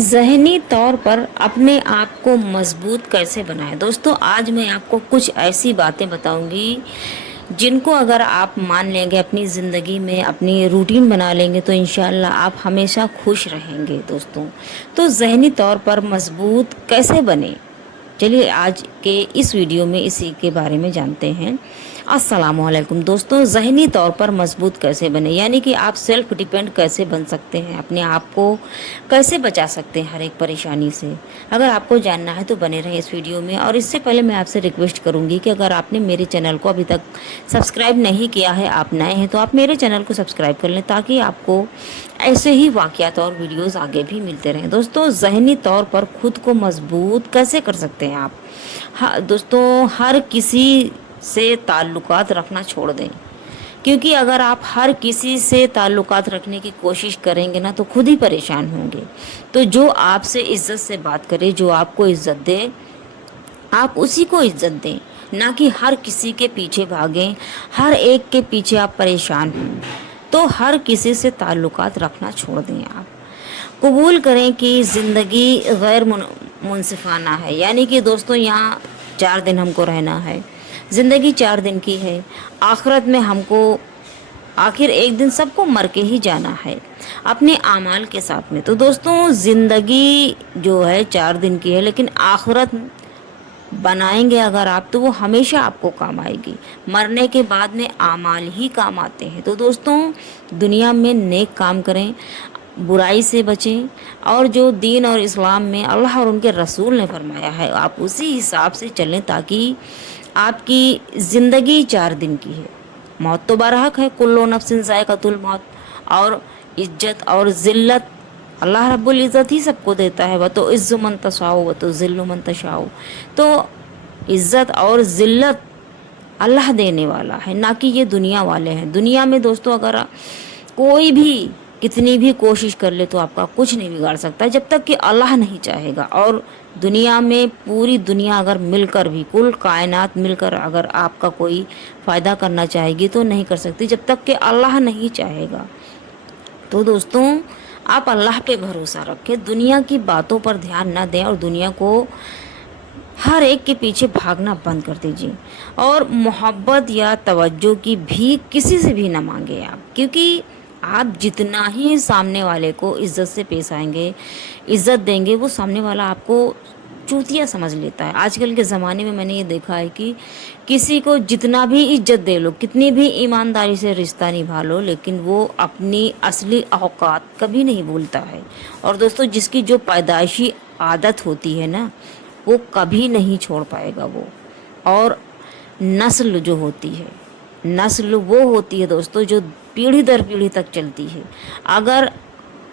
ज़हनी तौर पर अपने आप को मजबूत कैसे बनाएं। दोस्तों, आज मैं आपको कुछ ऐसी बातें बताऊंगी जिनको अगर आप मान लेंगे, अपनी ज़िंदगी में अपनी रूटीन बना लेंगे, तो इंशाल्लाह आप हमेशा खुश रहेंगे। दोस्तों, तो ज़हनी तौर पर मजबूत कैसे बने, चलिए आज के इस वीडियो में इसी के बारे में जानते हैं। अस्सलामुअलैकुम दोस्तों, ज़हनी तौर पर मजबूत कैसे बने, यानी कि आप सेल्फ डिपेंड कैसे बन सकते हैं, अपने आप को कैसे बचा सकते हैं हर एक परेशानी से। अगर आपको जानना है तो बने रहें इस वीडियो में। और इससे पहले मैं आपसे रिक्वेस्ट करूंगी कि अगर आपने मेरे चैनल को अभी तक सब्सक्राइब नहीं किया है, आप नए हैं, तो आप मेरे चैनल को सब्सक्राइब कर लें ताकि आपको ऐसे ही वाक़यात और वीडियोज़ आगे भी मिलते रहें। दोस्तों, ज़हनी तौर पर खुद को मजबूत कैसे कर सकते हैं आप। हाँ दोस्तों, हर किसी से ताल्लुकात रखना छोड़ दें, क्योंकि अगर आप हर किसी से ताल्लुकात रखने की कोशिश करेंगे ना, तो खुद ही परेशान होंगे। तो जो आपसे इज्जत से बात करे, जो आपको इज्जत दे, आप उसी को इज्जत दें, ना कि हर किसी के पीछे भागें, हर एक के पीछे आप परेशान हों। तो हर किसी से ताल्लुकात रखना छोड़ दें। आप कबूल करें कि ज़िंदगी गैर मुनसिफाना है, यानी कि दोस्तों यहाँ 4 दिन हमको रहना है। ज़िंदगी 4 दिन की है। आखिरत में हमको आखिर एक दिन सबको मर के ही जाना है, अपने आमाल के साथ में। तो दोस्तों, ज़िंदगी जो है 4 दिन की है, लेकिन आखिरत बनाएंगे अगर आप, तो वो हमेशा आपको काम आएगी। मरने के बाद में आमाल ही काम आते हैं। तो दोस्तों, दुनिया में नेक काम करें, बुराई से बचें, और जो दीन और इस्लाम में अल्लाह और उनके रसूल ने फरमाया है, आप उसी हिसाब से चलें, ताकि आपकी ज़िंदगी 4 दिन की है। मौत तो बरहक है, कुल्लो नफ्सिन ज़ायक़तुल मौत। और इज्जत और ज़िल्लत अल्लाह रब्बुल इज़्ज़त ही सबको देता है। वह तो इज़्ज़ु मन तशाओ व तो ज़िल्लु मन तशाओ। तो इज़्ज़त और ज़िल्लत अल्लाह देने वाला है, ना कि ये दुनिया वाले हैं। दुनिया में दोस्तों, अगर कोई भी कितनी भी कोशिश कर ले तो आपका कुछ नहीं बिगाड़ सकता, जब तक कि अल्लाह नहीं चाहेगा। और दुनिया में पूरी दुनिया अगर मिलकर भी, कुल कायनात मिलकर अगर आपका कोई फ़ायदा करना चाहेगी तो नहीं कर सकती, जब तक कि अल्लाह नहीं चाहेगा। तो दोस्तों, आप अल्लाह पे भरोसा रखें, दुनिया की बातों पर ध्यान ना दें, और दुनिया को हर एक के पीछे भागना बंद कर दीजिए। और मोहब्बत या तवज्जो की भी किसी से भी ना मांगे आप, क्योंकि आप जितना ही सामने वाले को इज्जत से पेश आएंगे, इज्जत देंगे, वो सामने वाला आपको चूतिया समझ लेता है। आजकल के ज़माने में मैंने ये देखा है कि किसी को जितना भी इज्जत दे लो, कितनी भी ईमानदारी से रिश्ता निभा लो, लेकिन वो अपनी असली औकात कभी नहीं भूलता है। और दोस्तों, जिसकी जो पैदाइशी आदत होती है ना, वो कभी नहीं छोड़ पाएगा वो। और नस्ल जो होती है, नस्ल वो होती है दोस्तों, जो पीढ़ी दर पीढ़ी तक चलती है। अगर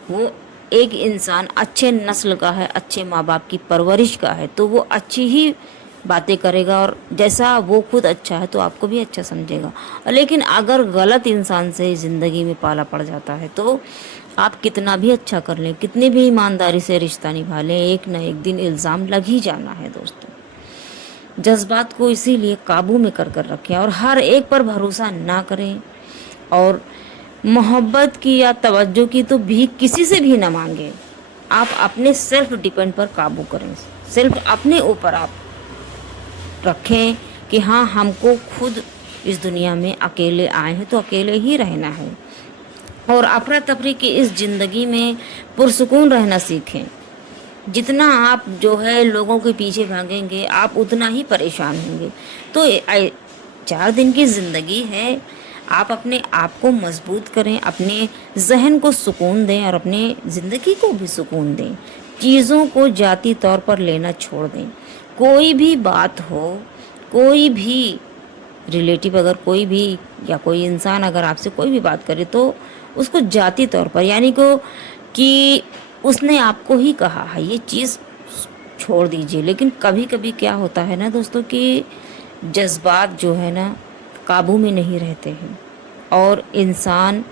वो एक इंसान अच्छे नस्ल का है, अच्छे माँ बाप की परवरिश का है, तो वो अच्छी ही बातें करेगा, और जैसा वो खुद अच्छा है तो आपको भी अच्छा समझेगा। लेकिन अगर गलत इंसान से ज़िंदगी में पाला पड़ जाता है, तो आप कितना भी अच्छा कर लें, कितनी भी ईमानदारी से रिश्ता निभा लें, एक न एक दिन इल्ज़ाम लग ही जाना है। दोस्तों, जज्बात को इसीलिए काबू में कर कर रखें, और हर एक पर भरोसा ना करें, और मोहब्बत की या तवज्जो की तो भी किसी से भी ना मांगे। आप अपने सेल्फ डिपेंड पर काबू करें, सेल्फ अपने ऊपर आप रखें कि हाँ, हमको खुद इस दुनिया में अकेले आए हैं तो अकेले ही रहना है। और अफरा तफरी की इस ज़िंदगी में पुरसुकून रहना सीखें। जितना आप जो है लोगों के पीछे भागेंगे, आप उतना ही परेशान होंगे। तो 4 दिन की ज़िंदगी है, आप अपने आप को मजबूत करें, अपने जहन को सुकून दें, और अपने ज़िंदगी को भी सुकून दें। चीज़ों को जाती तौर पर लेना छोड़ दें। कोई भी बात हो, कोई भी रिलेटिव अगर कोई भी या कोई इंसान अगर आपसे कोई भी बात करे, तो उसको जाती तौर पर, यानी को कि उसने आपको ही कहा है, ये चीज़ छोड़ दीजिए। लेकिन कभी कभी क्या होता है ना दोस्तों, कि जज्बात जो है ना काबू में नहीं रहते हैं, और इंसान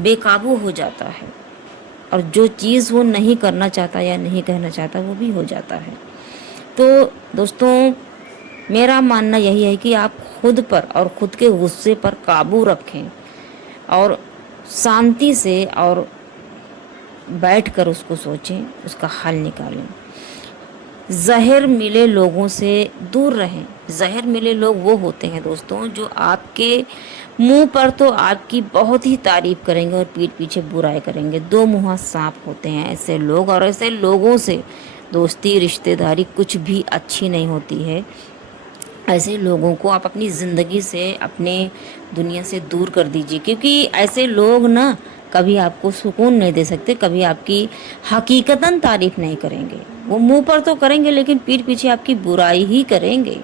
बेकाबू हो जाता है, और जो चीज़ वो नहीं करना चाहता या नहीं कहना चाहता वो भी हो जाता है। तो दोस्तों, मेरा मानना यही है कि आप खुद पर और ख़ुद के गुस्से पर काबू रखें, और शांति से और बैठकर उसको सोचें, उसका हल निकालें। जहर मिले लोगों से दूर रहें। जहर मिले लोग वो होते हैं दोस्तों जो आपके मुंह पर तो आपकी बहुत ही तारीफ करेंगे और पीठ पीछे बुराई करेंगे। दो मुंहा सांप होते हैं ऐसे लोग, और ऐसे लोगों से दोस्ती रिश्तेदारी कुछ भी अच्छी नहीं होती है। ऐसे लोगों को आप अपनी ज़िंदगी से, अपने दुनिया से दूर कर दीजिए, क्योंकि ऐसे लोग ना कभी आपको सुकून नहीं दे सकते, कभी आपकी हकीकतन तारीफ नहीं करेंगे। वो मुंह पर तो करेंगे लेकिन पीठ पीछे आपकी बुराई ही करेंगे।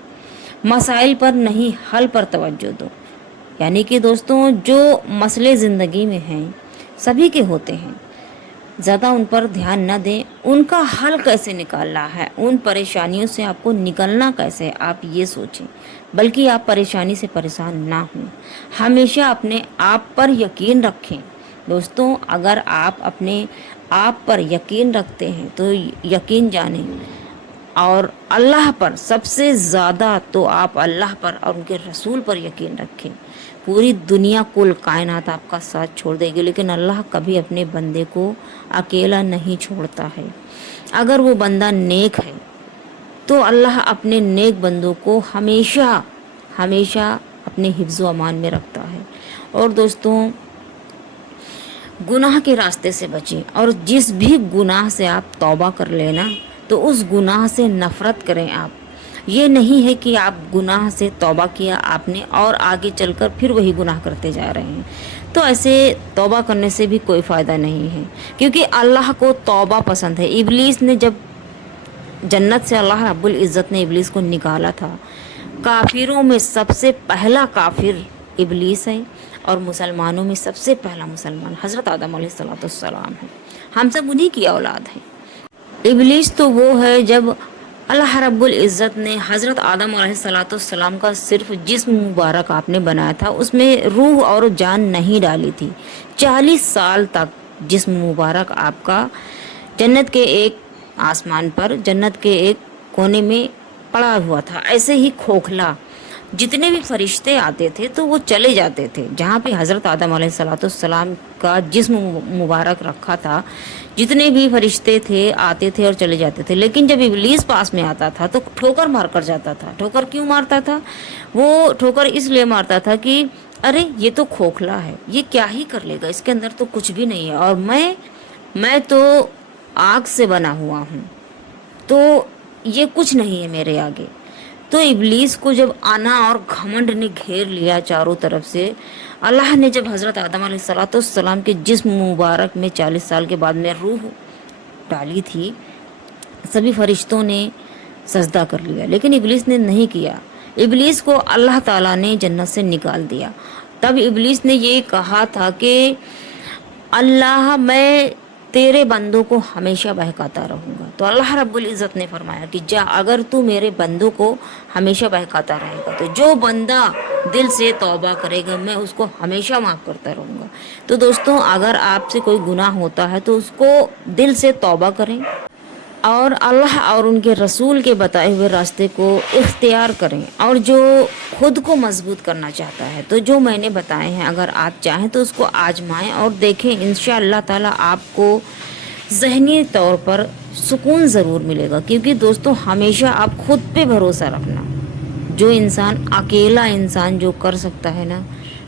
मसाइल पर नहीं, हल पर तवज्जो दो। यानी कि दोस्तों जो मसले ज़िंदगी में हैं सभी के होते हैं, ज़्यादा उन पर ध्यान न दें। उनका हल कैसे निकालना है, उन परेशानियों से आपको निकलना कैसे है, आप ये सोचें। बल्कि आप परेशानी से परेशान ना हों। हमेशा अपने आप पर यकीन रखें। दोस्तों अगर आप अपने आप पर यकीन रखते हैं तो यकीन जानें, और अल्लाह पर सबसे ज़्यादा तो आप अल्लाह पर और उनके रसूल पर यकीन रखें। पूरी दुनिया कुल कायनात आपका साथ छोड़ देगी, लेकिन अल्लाह कभी अपने बंदे को अकेला नहीं छोड़ता है। अगर वो बंदा नेक है तो अल्लाह अपने नेक बंदों को हमेशा हमेशा अपने हिफ्ज़ व अमान में रखता है। और दोस्तों गुनाह के रास्ते से बचें, और जिस भी गुनाह से आप तौबा कर लेना तो उस गुनाह से नफ़रत करें आप। ये नहीं है कि आप गुनाह से तौबा किया आपने और आगे चलकर फिर वही गुनाह करते जा रहे हैं, तो ऐसे तौबा करने से भी कोई फ़ायदा नहीं है, क्योंकि अल्लाह को तौबा पसंद है। इब्लीस ने जब जन्नत से अल्लाह रब्बुल इज़्ज़त ने इब्लीस को निकाला था, काफिरों में सबसे पहला काफिर इब्लीस है और मुसलमानों में सबसे पहला मुसलमान हज़रत आदम अलैहिस्सलाम है। हम सब उन्हीं की औलाद हैं। इब्लीस तो वो है जब अल्लाह रब्बुल इज़्ज़त ने हज़रत आदम अलैहिस्सलाम का सिर्फ जिस्म मुबारक आपने बनाया था, उसमें रूह और जान नहीं डाली थी। 40 साल तक जिस्म मुबारक आपका जन्नत के एक आसमान पर, जन्नत के एक कोने में पड़ा हुआ था, ऐसे ही खोखला। जितने भी फरिश्ते आते थे तो वो चले जाते थे जहाँ पे हज़रत आदम अलैहिस्सलाम का जिस्म मुबारक रखा था। जितने भी फरिश्ते थे आते थे और चले जाते थे, लेकिन जब इब्लीस पास में आता था तो ठोकर मार कर जाता था। ठोकर क्यों मारता था? वो ठोकर इसलिए मारता था कि अरे ये तो खोखला है, ये क्या ही कर लेगा, इसके अंदर तो कुछ भी नहीं है, और मैं तो आग से बना हुआ हूँ, तो ये कुछ नहीं है मेरे आगे। तो इब्लीस को जब आना और घमंड ने घेर लिया चारों तरफ से, अल्लाह ने जब हज़रत आदम अलैहिस्सलाम के जिस्म मुबारक में 40 साल के बाद में रूह डाली थी, सभी फरिश्तों ने सजदा कर लिया, लेकिन इब्लीस ने नहीं किया। इब्लीस को अल्लाह ताला ने जन्नत से निकाल दिया। तब इब्लीस ने ये कहा था कि अल्लाह मैं तेरे बंदों को हमेशा बहकाता रहूँगा। तो अल्लाह रब्बुल इज़्ज़त ने फरमाया कि जा, अगर तू मेरे बंदों को हमेशा बहकाता रहेगा तो जो बंदा दिल से तौबा करेगा मैं उसको हमेशा माफ़ करता रहूँगा। तो दोस्तों अगर आपसे कोई गुनाह होता है तो उसको दिल से तौबा करें और अल्लाह और उनके रसूल के बताए हुए रास्ते को इख्तियार करें। और जो खुद को मजबूत करना चाहता है तो जो मैंने बताए हैं अगर आप चाहें तो उसको आजमाएं और देखें, इंशाअल्लाह ताला आपको ज़हनी तौर पर सुकून ज़रूर मिलेगा। क्योंकि दोस्तों हमेशा आप खुद पे भरोसा रखना। जो इंसान अकेला इंसान जो कर सकता है ना,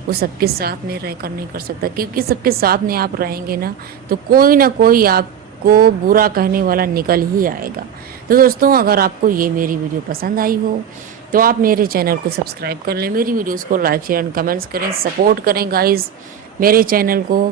वो सबके साथ में रह कर नहीं कर सकता, क्योंकि सबके साथ में आप रहेंगे ना तो कोई ना कोई आपको बुरा कहने वाला निकल ही आएगा। तो दोस्तों अगर आपको ये मेरी वीडियो पसंद आई हो तो आप मेरे चैनल को सब्सक्राइब कर लें, मेरी वीडियोस को लाइक शेयर एंड कमेंट्स करें, सपोर्ट करें गाइस मेरे चैनल को।